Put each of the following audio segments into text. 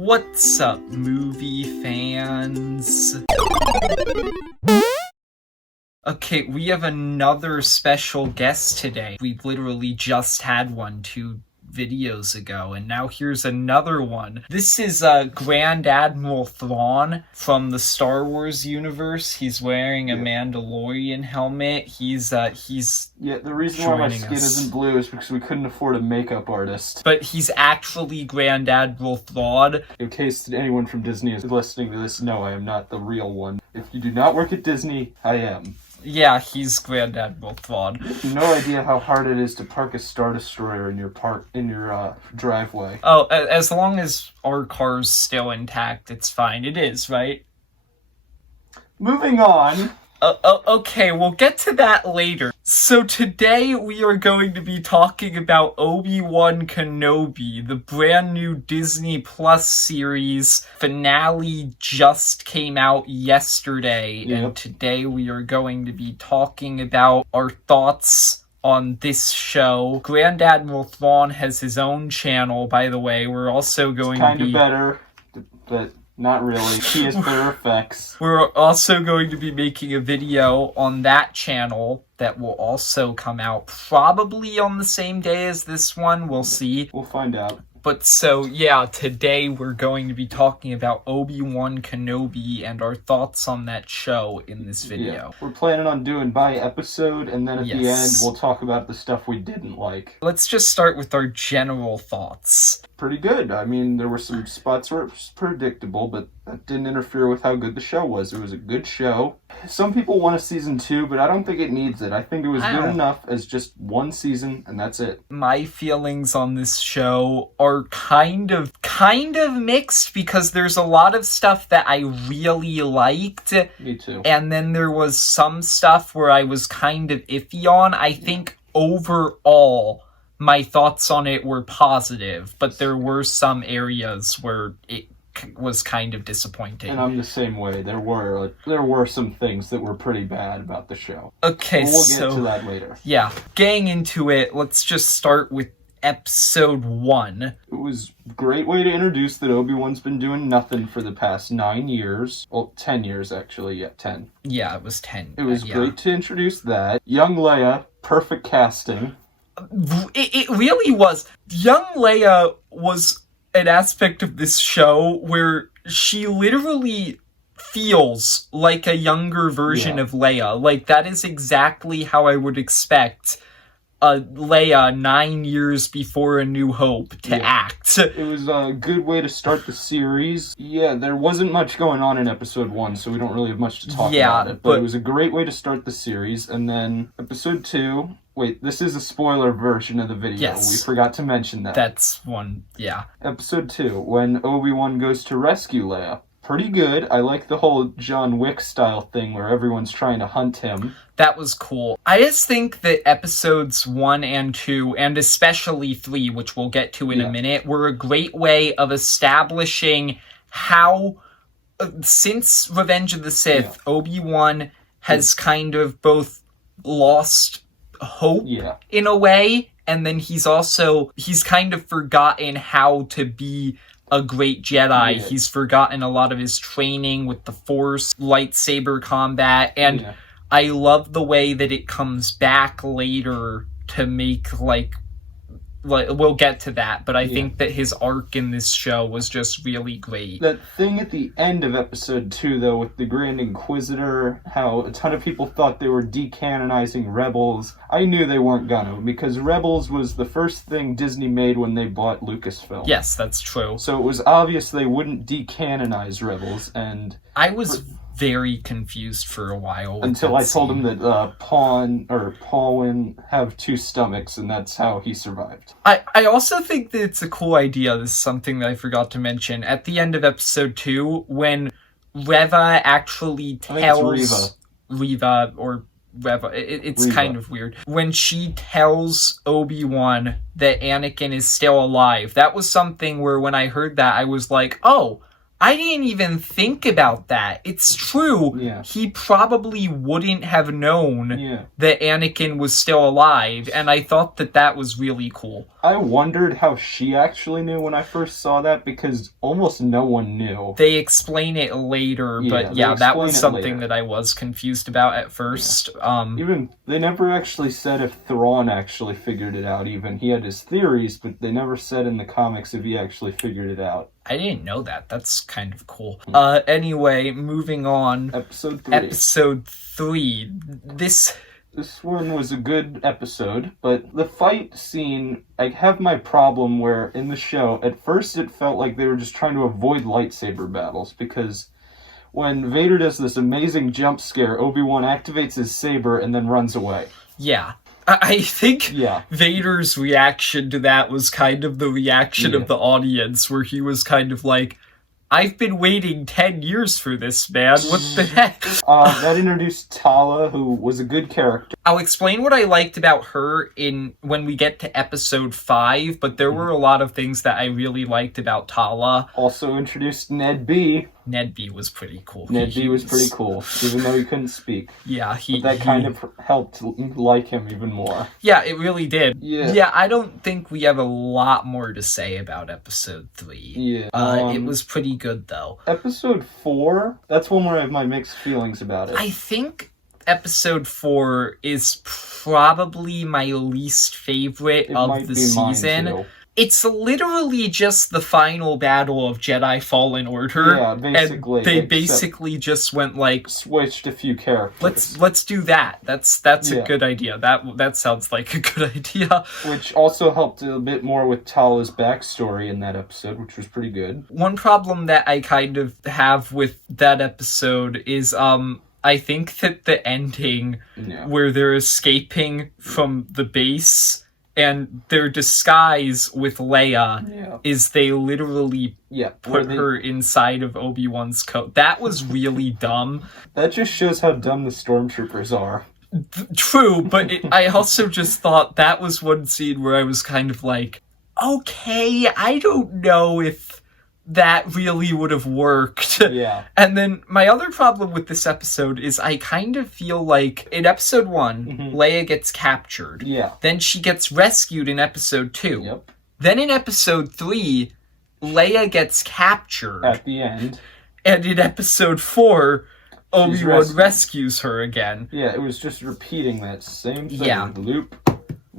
What's up, movie fans? Okay, we have another special guest today. We literally just had one 2 videos ago, and now here's another one. This is Grand Admiral Thrawn from the Star Wars universe. He's wearing a Mandalorian helmet. He's the reason why my skin isn't blue is because we couldn't afford a makeup artist. But he's actually Grand Admiral Thrawn. In case anyone from Disney is listening to this, no, I am not the real one. If you do not work at Disney, I am. Yeah, he's Grand Admiral Thrawn. No idea how hard it is to park a Star Destroyer in your driveway. Oh, as long as our car's still intact, it's fine. It is, right? Moving on. Okay, we'll get to that later. So today we are going to be talking about Obi-Wan Kenobi, the brand new Disney Plus series. Finale just came out yesterday, and today we are going to be talking about our thoughts on this show. Grand Admiral Thrawn has his own channel, by the way. We're also going to be... kind of better, but... not really. He has better effects. We're also going to be making a video on that channel that will also come out probably on the same day as this one. We'll see. We'll find out. But so, yeah, today we're going to be talking about Obi-Wan Kenobi and our thoughts on that show in this video. Yeah. We're planning on doing by episode, and then at the end we'll talk about the stuff we didn't like. Let's just start with our general thoughts. Pretty good. I mean, there were some spots where it was predictable, but that didn't interfere with how good the show was. It was a good show. Some people want a season 2, but I don't think it needs it. I think it was good enough as just one season, and that's it. My feelings on this show are kind of mixed, because there's a lot of stuff that I really liked. Me too. And then there was some stuff where I was kind of iffy on. I think overall, my thoughts on it were positive, but there were some areas where it was kind of disappointing. And I'm the same way. There were some things that were pretty bad about the show. Okay, but we'll get to that later. Yeah, getting into it, let's just start with episode 1. It was a great way to introduce that Obi-Wan's been doing nothing for the past 9 years. Well, 10 years, actually. Yeah, 10. Yeah, it was 10. It was great to introduce that. Young Leia, perfect casting. It really was. Young Leia was an aspect of this show where she literally feels like a younger version of Leia. Like, that is exactly how I would expect Leia 9 years before A New Hope to act. It was a good way to start the series. Yeah, there wasn't much going on in episode 1, so we don't really have much to talk about it. But it was a great way to start the series. And then episode 2... Wait, this is a spoiler version of the video. Yes. We forgot to mention that. That's one, Episode 2, when Obi-Wan goes to rescue Leia. Pretty good. I like the whole John Wick style thing where everyone's trying to hunt him. That was cool. I just think that episodes 1 and 2, and especially 3, which we'll get to in a minute, were a great way of establishing how, since Revenge of the Sith, Obi-Wan has kind of both lost hope in a way, and then he's kind of forgotten how to be a great Jedi. He's forgotten a lot of his training with the Force, lightsaber combat, and I love the way that it comes back later to make, like we'll get to that, but I think that his arc in this show was just really great. That thing at the end of episode 2, though, with the Grand Inquisitor, how a ton of people thought they were decanonizing Rebels. I knew they weren't gonna, because Rebels was the first thing Disney made when they bought Lucasfilm. Yes, that's true. So it was obvious they wouldn't decanonize Rebels, and... I was very confused for a while. Until I told him that Paulin have 2 stomachs, and that's how he survived. I also think that it's a cool idea. This is something that I forgot to mention. At the end of episode 2, when Reva actually tells... Reva, or Reva, it's Reva. Kind of weird. When she tells Obi-Wan that Anakin is still alive, that was something where when I heard that, I was like, oh, I didn't even think about that. It's true. Yeah. He probably wouldn't have known that Anakin was still alive, and I thought that was really cool. I wondered how she actually knew when I first saw that, because almost no one knew. They explain it later, but that was something that I was confused about at first. Even, they never actually said if Thrawn actually figured it out, even. He had his theories, but they never said in the comics if he actually figured it out. I didn't know that. That's kind of cool. Anyway, moving on. Episode 3. Episode 3. This one was a good episode, but the fight scene, I have my problem where in the show, at first it felt like they were just trying to avoid lightsaber battles, because when Vader does this amazing jump scare, Obi-Wan activates his saber and then runs away. Yeah. I think Vader's reaction to that was kind of the reaction of the audience, where he was kind of like, I've been waiting 10 years for this, man. What the heck? That introduced Tala, who was a good character. I'll explain what I liked about her when we get to episode 5, but there were a lot of things that I really liked about Tala. Also introduced Ned-B. Ned-B was pretty cool. Ned-B was pretty cool, even though he couldn't speak. Yeah, kind of helped like him even more. Yeah, it really did. Yeah, I don't think we have a lot more to say about episode 3. Yeah. It was pretty good, though. Episode 4, that's one where I have my mixed feelings about it. I think episode 4 is probably my least favorite of the season. Mine too. It's literally just the final battle of Jedi Fallen Order. Yeah, basically. And they basically just went like, switched a few characters. Let's do that. That's a good idea. That sounds like a good idea. Which also helped a bit more with Tala's backstory in that episode, which was pretty good. One problem that I kind of have with that episode is I think that the ending where they're escaping from the base and their disguise with Leia is they literally put her inside of Obi-Wan's coat. That was really dumb. That just shows how dumb the stormtroopers are. True, but I also just thought that was one scene where I was kind of like, okay, I don't know if that really would have worked. Yeah. And then my other problem with this episode is I kind of feel like in episode 1, Leia gets captured. Yeah. Then she gets rescued in episode 2. Yep. Then in episode 3, Leia gets captured. At the end. And in episode 4, Obi-Wan rescues her again. Yeah, it was just repeating that same thing. Yeah. Loop.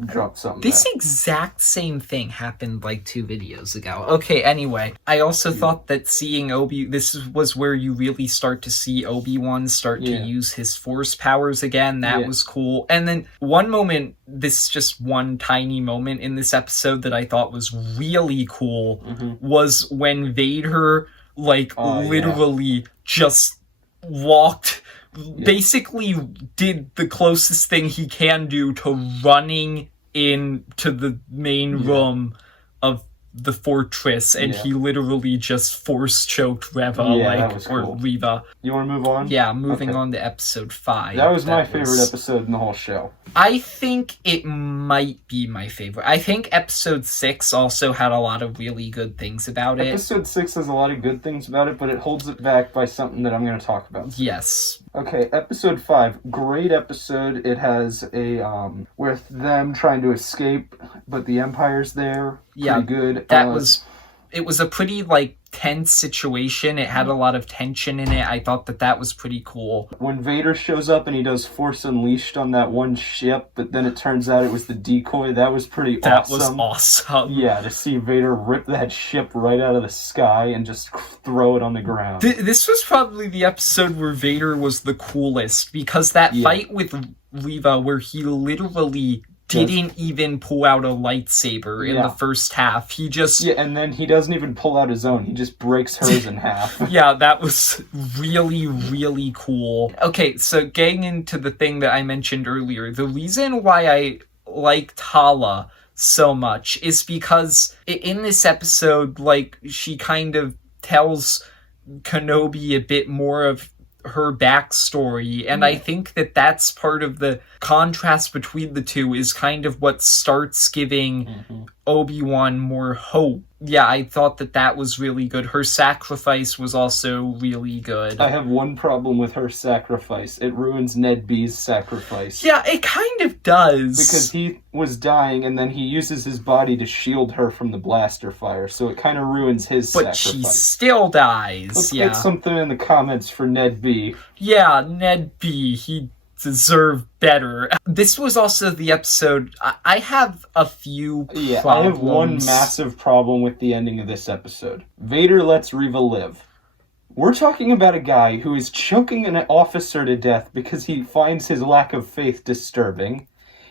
Drop something. This exact same thing happened like 2 videos ago. Okay, anyway, I also thought that seeing this was where you really start to see Obi-Wan start to use his force powers again. That was cool. And then one moment, this just one tiny moment in this episode that I thought was really cool was when Vader literally just walked, basically did the closest thing he can do to running into the main room of the fortress, and he literally just force choked Reva, or Reva. You want to move on? Yeah, moving on to episode 5. That was my favorite episode in the whole show. I think it might be my favorite. I think episode 6 also had a lot of really good things about it. Episode 6 has a lot of good things about it, but it holds it back by something that I'm going to talk about. Yes. Okay, episode 5. Great episode. It has a, with them trying to escape, but the Empire's there. Pretty good. It was a pretty, tense situation. It had a lot of tension in it. I thought that was pretty cool. When Vader shows up and he does Force Unleashed on that one ship, but then it turns out it was the decoy, that was pretty awesome. That was awesome. Yeah, to see Vader rip that ship right out of the sky and just throw it on the ground. This was probably the episode where Vader was the coolest, because that fight with Reva where he literally didn't even pull out a lightsaber in the first half. He just... Yeah, and then he doesn't even pull out his own. He just breaks hers in half. Yeah, that was really, really cool. Okay, so getting into the thing that I mentioned earlier, the reason why I like Tala so much is because in this episode, she kind of tells Kenobi a bit more of her backstory, and I think that's part of the contrast between the two is kind of what starts giving Obi-Wan more hope Yeah, I thought that was really good. Her sacrifice was also really good. I have one problem with her sacrifice. It ruins Ned-B's sacrifice. Yeah, it kind of does. Because he was dying, and then he uses his body to shield her from the blaster fire, so it kind of ruins his sacrifice. But she still dies. Let's get something in the comments for Ned-B. Yeah, Ned-B, he deserve better. This was also the episode. I have a few problems. I have one massive problem with the ending of this episode. Vader lets Reva live. We're talking about a guy who is choking an officer to death because he finds his lack of faith disturbing.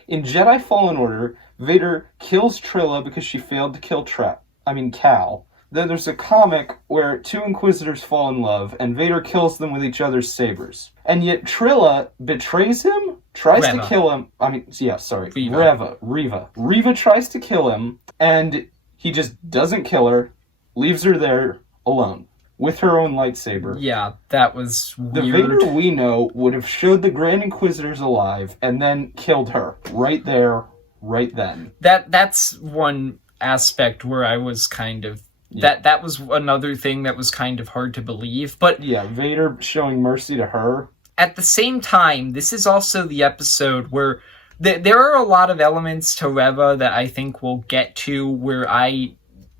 In Jedi Fallen Order, Vader kills Trilla because she failed to kill Cal. Then there's a comic where two Inquisitors fall in love, and Vader kills them with each other's sabers. And yet Trilla betrays him, tries to kill him. Reva. Reva tries to kill him, and he just doesn't kill her, leaves her there alone, with her own lightsaber. Yeah, that was weird. The Vader we know would have showed the Grand Inquisitors alive, and then killed her. Right there, right then. That's one aspect where I was kind of... Yeah. That was another thing that was kind of hard to believe, but... Yeah, Vader showing mercy to her. At the same time, this is also the episode where there are a lot of elements to Reva that I think we'll get to where I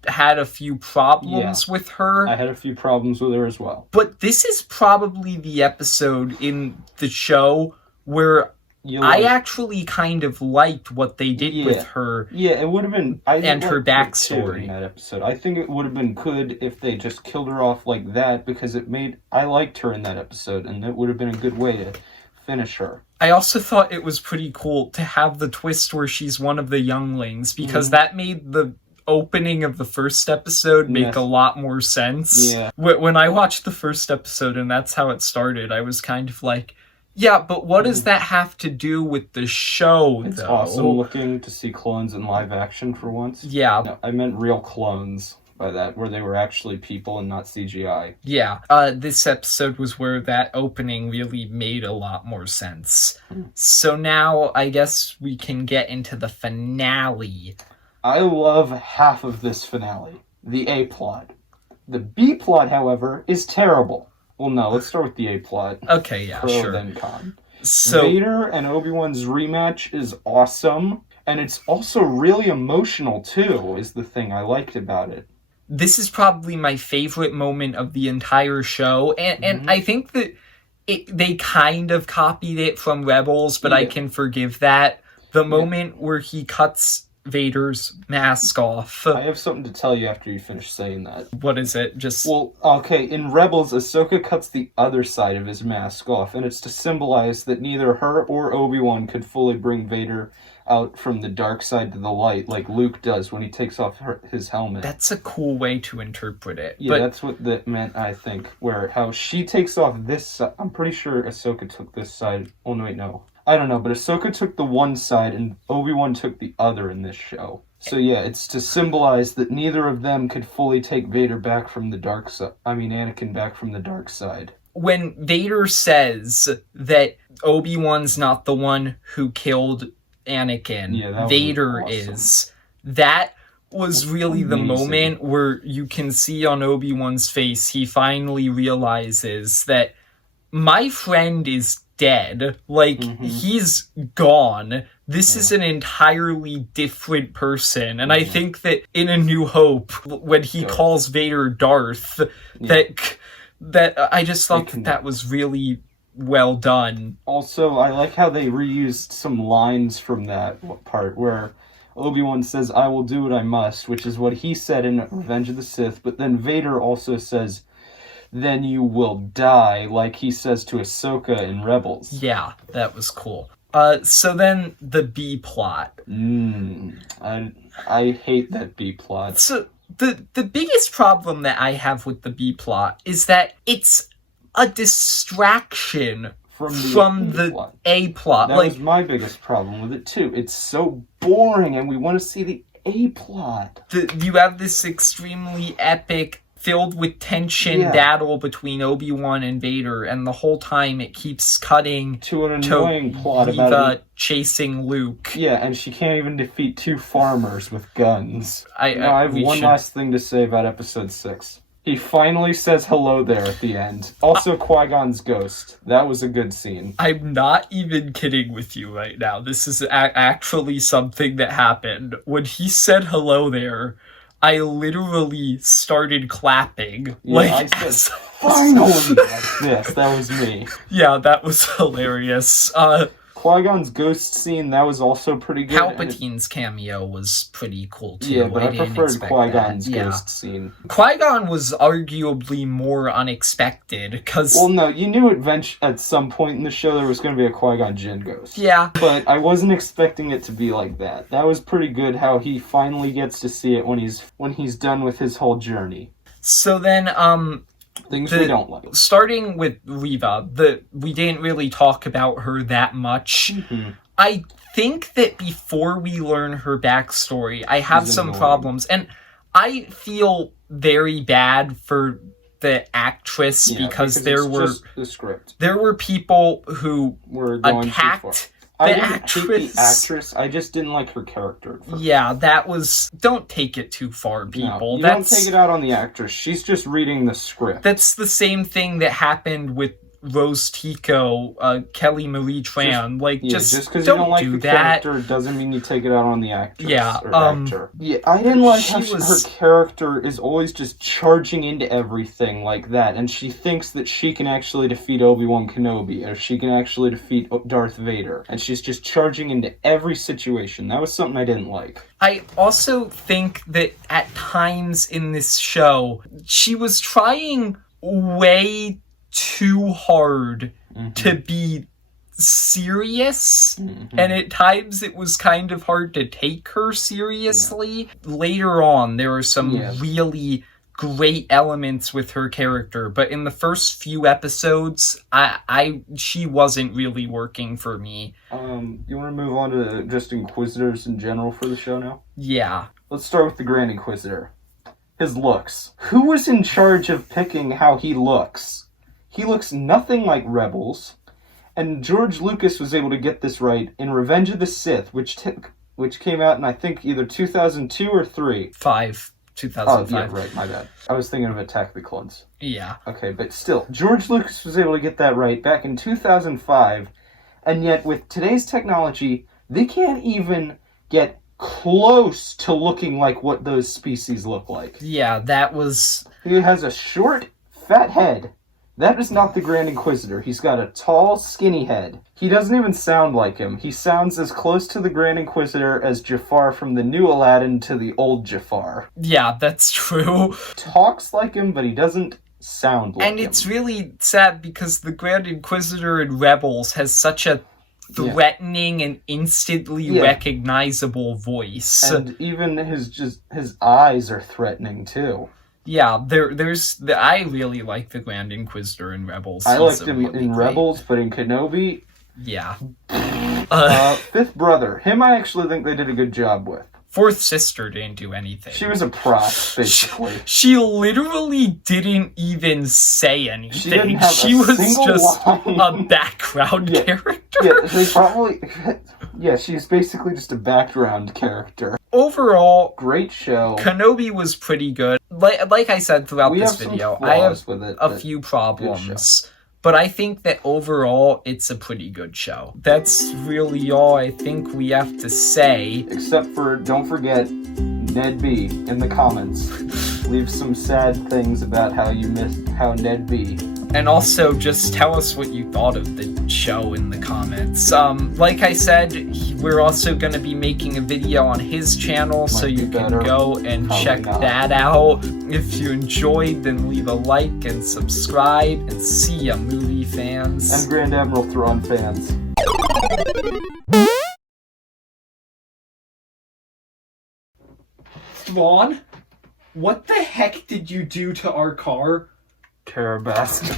had a few problems with her. I had a few problems with her as well. But this is probably the episode in the show where... I actually kind of liked what they did with her. Yeah, it would have been... and her backstory. In that episode. I think it would have been good if they just killed her off like that, because I liked her in that episode, and it would have been a good way to finish her. I also thought it was pretty cool to have the twist where she's one of the younglings, because that made the opening of the first episode make a lot more sense. Yeah. When I watched the first episode and that's how it started, I was kind of like... Yeah, but what does that have to do with the show, It's awesome looking to see clones in live action for once. Yeah. No, I meant real clones by that, where they were actually people and not CGI. Yeah. This episode was where that opening really made a lot more sense. So now, I guess we can get into the finale. I love half of this finale. The A-plot. The B-plot, however, is terrible. Well, no, let's start with the A-plot. Okay, yeah, sure. Then con. So, Vader and Obi-Wan's rematch is awesome, and it's also really emotional, too, is the thing I liked about it. This is probably my favorite moment of the entire show, and I think that they kind of copied it from Rebels, but I can forgive that. The moment where he cuts Vader's mask off. I have something to tell you after you finish saying that. What is it? Well, okay, in Rebels, Ahsoka cuts the other side of his mask off, and it's to symbolize that neither her or Obi-Wan could fully bring Vader out from the dark side to the light, like Luke does when he takes off his helmet. That's a cool way to interpret it. Yeah, that's what that meant, I think, how she takes off this side. I'm pretty sure Ahsoka took this side. Oh, no, wait, no. I don't know, but Ahsoka took the one side and Obi-Wan took the other in this show. So yeah, it's to symbolize that neither of them could fully take Vader back from the dark side. Anakin back from the dark side. When Vader says that Obi-Wan's not the one who killed Anakin, Vader is, that was really the moment where you can see on Obi-Wan's face, he finally realizes that my friend is dead. Like, he's gone. This is an entirely different person. And I think that in A New Hope, when he calls Vader Darth, that I just thought that was really well done. Also, I like how they reused some lines from that part where Obi-Wan says, "I will do what I must," which is what he said in Revenge of the Sith, but then Vader also says, "Then you will die," like he says to Ahsoka in Rebels. Yeah, that was cool. So then the B plot. I hate that B plot. So the biggest problem that I have with the B plot is that it's a distraction from the A plot. That was my biggest problem with it too. It's so boring, and we want to see the A plot. You have this extremely epic filled with tension battle between Obi-Wan and Vader, and the whole time it keeps cutting to an annoying plot Reva about chasing Luke. Yeah, and she can't even defeat 2 farmers with guns. I have one last thing to say about episode 6. He finally says hello there at the end. Also, Qui-Gon's ghost. That was a good scene. I'm not even kidding with you right now. This is actually something that happened. When he said hello there, I literally started clapping. Yeah, I said, finally! Like this. That was me. Yeah, that was hilarious. Qui-Gon's ghost scene, that was also pretty good. Palpatine's cameo was pretty cool, too. Yeah, but I preferred Qui-Gon's ghost scene. Qui-Gon was arguably more unexpected, because... Well, no, you knew at some point in the show there was going to be a Qui-Gon Jinn ghost. Yeah. But I wasn't expecting it to be like that. That was pretty good, how he finally gets to see it when he's done with his whole journey. So then, things we don't like. Starting with Reva, we didn't really talk about her that much. Mm-hmm. I think that before we learn her backstory, I have some problems. And I feel very bad for the actress because there were just the script. There were people who were going attacked I didn't hate the actress, I just didn't like her character. Yeah, that was... Don't take it too far, people. No, don't take it out on the actress. She's just reading the script. That's the same thing that happened with Rose Tico, Kelly Marie Tran. Just because you don't like the character doesn't mean you take it out on the actress or actor. Yeah, I didn't like how her character is always just charging into everything like that, and she thinks that she can actually defeat Obi-Wan Kenobi, or she can actually defeat Darth Vader, and she's just charging into every situation. That was something I didn't like. I also think that at times in this show, she was trying way too hard to be serious, and at times it was kind of hard to take her seriously. Later on, there are some really great elements with her character, but in the first few episodes, she wasn't really working for me. You want to move on to just Inquisitors in general for the show now? Yeah. Let's start with the Grand Inquisitor. His looks. Who was in charge of picking how he looks? He looks nothing like Rebels, and George Lucas was able to get this right in Revenge of the Sith, which came out in, I think, either 2002 or 3. 2005. Oh, yeah, right, my bad. I was thinking of Attack of the Clones. Yeah. Okay, but still, George Lucas was able to get that right back in 2005, and yet with today's technology, they can't even get close to looking like what those species look like. Yeah, that was... He has a short, fat head. That is not the Grand Inquisitor. He's got a tall, skinny head. He doesn't even sound like him. He sounds as close to the Grand Inquisitor as Jafar from the new Aladdin to the old Jafar. Yeah, that's true. Talks like him, but he doesn't sound like him. And it's really sad because the Grand Inquisitor in Rebels has such a threatening and instantly recognizable voice. And even his eyes are threatening, too. Yeah, I really like the Grand Inquisitor in Rebels. I liked him in Rebels, but in Kenobi... Yeah. Fifth Brother. Him I actually think they did a good job with. Fourth Sister didn't do anything. She was a prop, basically. She literally didn't even say anything. She was just a background character. Yeah, they probably... Yeah, she's basically just a background character. Overall, great show. Kenobi was pretty good. Like I said throughout this video, I have a few problems. But I think that overall, it's a pretty good show. That's really all I think we have to say. Except for, don't forget, Ned-B in the comments. Leave some sad things about how you missed how Ned-B. And also, just tell us what you thought of the show in the comments. Like I said, we're also going to be making a video on his channel, so you can go and check that out. If you enjoyed, then leave a like and subscribe, and see ya, movie fans. And Grand Admiral Thrawn fans. Thrawn? What the heck did you do to our car? Carabasket.